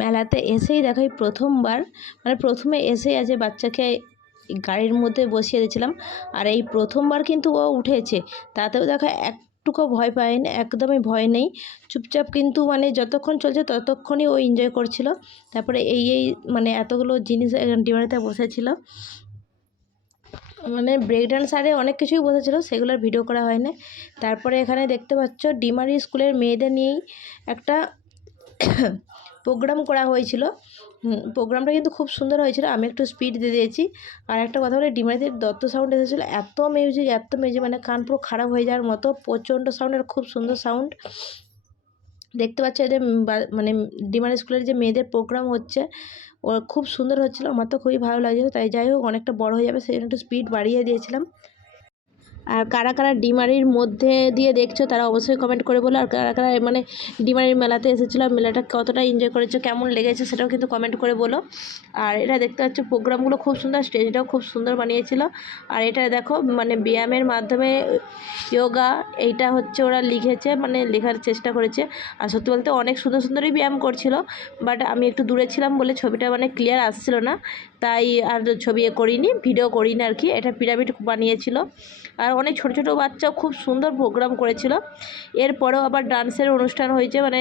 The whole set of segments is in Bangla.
মেলাতে এসেই দেখো প্রথমবার। মানে প্রথমে এসেই আছে বাচ্চাকে গাড়ির মধ্যে বসিয়ে দিয়েছিলাম। আর এই প্রথমবার কিন্তু ও উঠেছে। তাতেও দেখো একটুকু ভয় পায়নি, একদমই ভয় নেই। চুপচাপ কিন্তু মানে যতক্ষণ চলছে ততক্ষণই ও এনজয় করছিল। তারপরে এই এই মানে এতগুলো জিনিস ডিমারিতে বসেছিল। মানে ব্রেক ডান্স আরে অনেক কিছুই বসেছিল সেগুলোর ভিডিও করা হয়নি। তারপরে এখানে দেখতে পাচ্ছ ডিমারি স্কুলের মেয়েদের নিয়েই একটা প্রোগ্রাম করা হয়েছিল। প্রোগ্রামটা কিন্তু খুব সুন্দর হয়েছিল। আমি একটু স্পিড দিয়ে দিয়েছি। আর একটা কথা বলে ডিমারিতে দত্ত সাউন্ড এসেছিল। এত মিউজিক এত মিউজিক মানে কান পুরো খারাপ হয়ে যাওয়ার মতো, প্রচণ্ড সাউন্ড আর খুব সুন্দর সাউন্ড দেখতে পাচ্ছ এদের মানে ডিমারি স্কুলের যে মেয়েদের প্রোগ্রাম হচ্ছে, ও খুব সুন্দর হচ্ছিল। আমার তো খুবই ভালো লাগছিল। তাই যাই হোক, অনেকটা বড় হয়ে যাবে, সেই জন্য একটু স্পিড বাড়িয়ে দিয়েছিলাম। আর কারা কারা ডিমারির মধ্যে দিয়ে দেখছ তারা অবশ্যই কমেন্ট করে বলো। আর কারা কারা মানে ডিমারির মেলাতে এসেছিল মেলাটা কতটা এনজয় করেছ, কেমন লেগেছে সেটাও কিন্তু কমেন্ট করে বলো। আর এটা দেখতে পাচ্ছ প্রোগ্রামগুলো খুব সুন্দর, স্টেজটাও খুব সুন্দর বানিয়েছিল। আর এটা দেখো মানে ব্যায়ামের মাধ্যমে যোগা এইটা হচ্ছে ওরা লিখেছে মানে লেখার চেষ্টা করেছে। আর সত্যি বলতে অনেক সুন্দর সুন্দরই ব্যায়াম করছিল বাট আমি একটু দূরে ছিলাম বলে ছবিটা মানে ক্লিয়ার আসছিল না। তাই আর ছবি করিনি ভিডিও করিনি আর কি। এটা পিরামিড বানিয়েছিল। আর অনেক ছোটো ছোটো বাচ্চাও খুব সুন্দর প্রোগ্রাম করেছিল। এরপরেও আবার ডান্সের অনুষ্ঠান হয়েছে মানে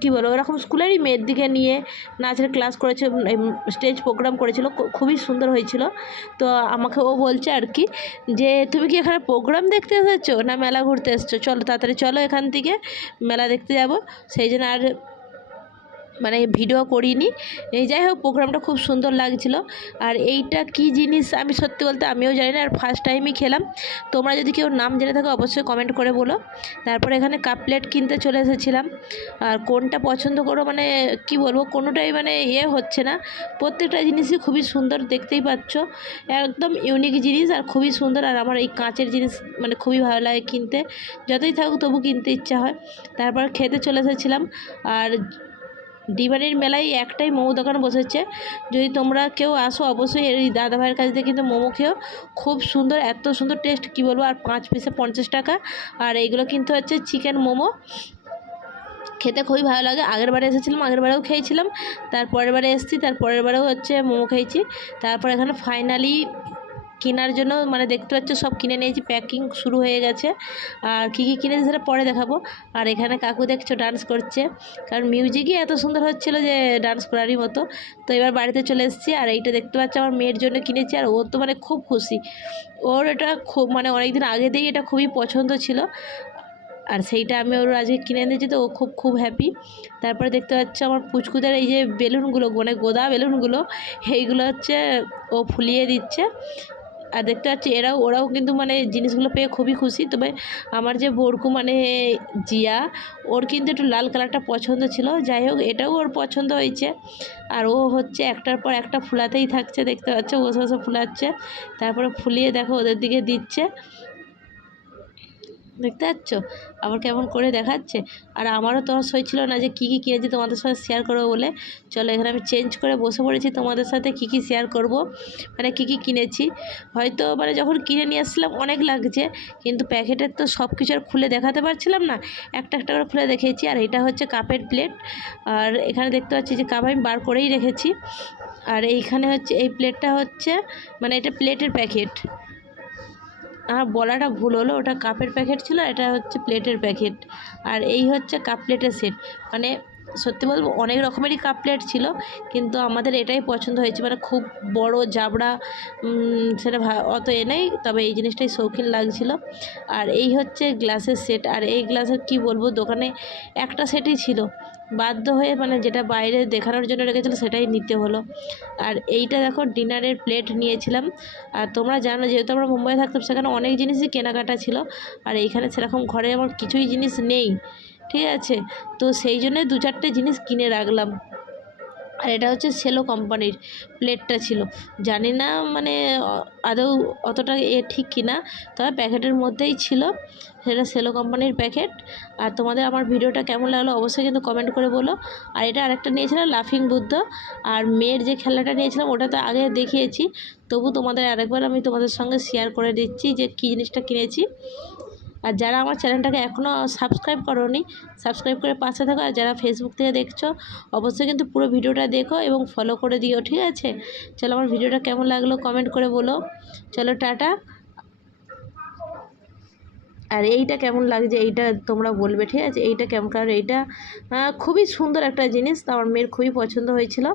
কী বলব, ওরকম স্কুলেরই মেয়ের দিকে নিয়ে নাচের ক্লাস করেছে স্টেজ প্রোগ্রাম করেছিল খুবই সুন্দর হয়েছিল। তো আমাকে ও বলছে আর কি যে, তুমি কি এখানে প্রোগ্রাম দেখতে এসেছ না মেলা ঘুরতে এসছো? চলো, তাড়াতাড়ি চলো এখান থেকে, মেলা দেখতে যাব। সেই জন্য আর মানে ভিডিও করিনি। এই যাই হোক, প্রোগ্রামটা খুব সুন্দর লাগছিল। আর এইটা কি জিনিস আমি সত্যি বলতে আমিও জানি না, আর ফার্স্ট টাইমই খেলাম। তোমরা যদি কেউ নাম জেনে থাকো, অবশ্যই কমেন্ট করে বলো। তারপরে এখানে কাপ প্লেট কিনতে চলে এসেছিলাম। আর কোনটা পছন্দ করো মানে কি বলব, কোনোটাই মানে ইয়ে হচ্ছে না। প্রত্যেকটা জিনিসই খুবই সুন্দর দেখতেই পাচ্ছ। একদম ইউনিক জিনিস আর খুবই সুন্দর। আর আমার এই কাঁচের জিনিস মানে খুবই ভালো লাগে কিনতে। যতই থাকুক, তবু কিনতে ইচ্ছা হয়। তারপর খেতে চলে এসেছিলাম। আর ডিমারির মেলায় একটাই মোমো দোকান বসেছে। যদি তোমরা কেউ আসো, অবশ্যই এই দাদা ভাইয়ের কাছ থেকে কিন্তু মোমো খেও খুব সুন্দর, এত সুন্দর টেস্ট কী বলব? আর পাঁচ পিসে পঞ্চাশ টাকা। আর এইগুলো কিন্তু হচ্ছে চিকেন মোমো। খেতে খুবই ভালো লাগে। আগের বারে এসেছিলাম, আগের বারেও খেয়েছিলাম। তারপরের বারে এসেছি, তারপরের বারেও হচ্ছে মোমো খেয়েছি। তারপর এখানে ফাইনালি কেনার জন্য মানে দেখতে পাচ্ছ সব কিনে নিয়েছি প্যাকিং শুরু হয়ে গেছে। আর কী কী কিনেছি সেটা পরে দেখাবো। আর এখানে কাকু দেখছ ডান্স করছে। কারণ মিউজিকই এত সুন্দর হচ্ছিল যে ডান্স করারই মতো। তো এবার বাড়িতে চলে এসেছি। আর এইটা দেখতে পাচ্ছ আমার মেয়ের জন্য কিনেছি। আর ও তো মানে খুব খুশি। ওর এটা খুব মানে অনেকদিন আগে দিয়েই এটা খুবই পছন্দ ছিল। আর সেইটা আমি ওর আজকে কিনে দিয়েছি, তো ও খুব খুব হ্যাপি তারপরে দেখতে পাচ্ছ আমার পুচকুদের এই যে বেলুনগুলো মানে গোদা বেলুনগুলো, এইগুলো হচ্ছে ও ফুলিয়ে দিচ্ছে। আর দেখতে পাচ্ছি এরাও, ওরাও কিন্তু মানে জিনিসগুলো পেয়ে খুবই খুশি। তবে আমার যে বোরকু মানে জিয়া, ওর কিন্তু একটু লাল কালারটা পছন্দ ছিল। যাই হোক, এটাও ওর পছন্দ হয়েছে। আর ও হচ্ছে একটার পর একটা ফুলাতেই থাকছে, দেখতে পাচ্ছ? বসে বসে ফুলাচ্ছে। তারপরে ফুলিয়ে দেখো, ওদের দিকে দিচ্ছে। দেখতে পাচ্ছ আবার কেমন করে দেখাচ্ছে? আর আমারও তো সই ছিল না যে কী কী কিনেছি তোমাদের সাথে শেয়ার করব বলে। চলো এখানে আমি চেঞ্জ করে বসে পড়েছি তোমাদের সাথে কী কী শেয়ার করব? মানে কী কী কিনেছি? হয়তো মানে যখন কিনে নিয়ে আসছিলাম অনেক লাগছে, কিন্তু প্যাকেটের তো সব কিছু আর খুলে দেখাতে পারছিলাম না। একটা একটা করে খুলে দেখেছি। আর এটা হচ্ছে কাপের প্লেট আর এখানে দেখতে পাচ্ছি যে কাপ আমি বার করেই রেখেছি। আর এইখানে হচ্ছে, এই প্লেটটা হচ্ছে মানে এটা প্লেটের প্যাকেট আমার বলাটা ভুল হলো। ওটা কাপের প্যাকেট ছিল, এটা হচ্ছে প্লেটের প্যাকেট। আর এই হচ্ছে কাপ প্লেটের সেট। মানে সত্যি বলব, অনেক রকমেরই কাপ প্লেট ছিল, কিন্তু আমাদের এটাই পছন্দ হয়েছে। মানে খুব বড় জাবড়া সেটা অত এ নেই, তবে এই জিনিসটাই শৌখিন লাগছিল। আর এই হচ্ছে গ্লাসের সেট। আর এই গ্লাসের কি বলব, দোকানে একটা সেটই ছিল। বাধ্য হয়ে মানে যেটা বাইরে দেখানোর জন্য রেখেছিলো সেটাই নিতে হলো। আর এইটা দেখো ডিনারের প্লেট নিয়েছিলাম। আর তোমরা জানো যেহেতু আমরা মুম্বাই থাকতাম সেখানে অনেক জিনিসই কেনাকাটা ছিল। আর এইখানে সেরকম ঘরে আমার কিছুই জিনিস নেই, ঠিক আছে? তো সেই জন্য দু চারটে জিনিস কিনে রাখলাম। আর এটা হচ্ছে সেলো কোম্পানির প্লেটটা ছিল। জানি না মানে আদৌ অতটা এ ঠিক কিনা, তবে প্যাকেটের মধ্যেই ছিল। সেটা সেলো কোম্পানির প্যাকেট। আর তোমাদের আমার ভিডিওটা কেমন লাগল অবশ্যই কিন্তু কমেন্ট করে বলো। আর এটা আরেকটা নিয়েছিলাম লাফিং বুদ্ধ আর মেয়ের যে খেলাটা নিয়েছিলাম, ওটা তো আগে দেখিয়েছি। তবু তোমাদের আরেকবার আমি তোমাদের সঙ্গে শেয়ার করে দিচ্ছি যে কী জিনিসটা কিনেছি। আর যারা আমার চ্যানেলটাকে এখনও সাবস্ক্রাইব করোনি সাবস্ক্রাইব করে পাশে থাকো। আর যারা ফেসবুক থেকে দেখছ, অবশ্যই কিন্তু পুরো ভিডিওটা দেখো এবং ফলো করে দিও, ঠিক আছে? চলো আমার ভিডিওটা কেমন লাগল কমেন্ট করে বলো। চলো টাটা। আর এইটা কেমন লাগছে এইটা তোমরা বলবে, ঠিক আছে? এইটা কেমন? কারণ এইটা খুবই সুন্দর একটা জিনিস। তো আমার মেয়ের খুবই পছন্দ হয়েছিল।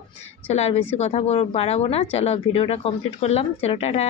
চলো আর বেশি কথা বাড়াবো না। চলো ভিডিওটা কমপ্লিট করলাম। চলো টাটা।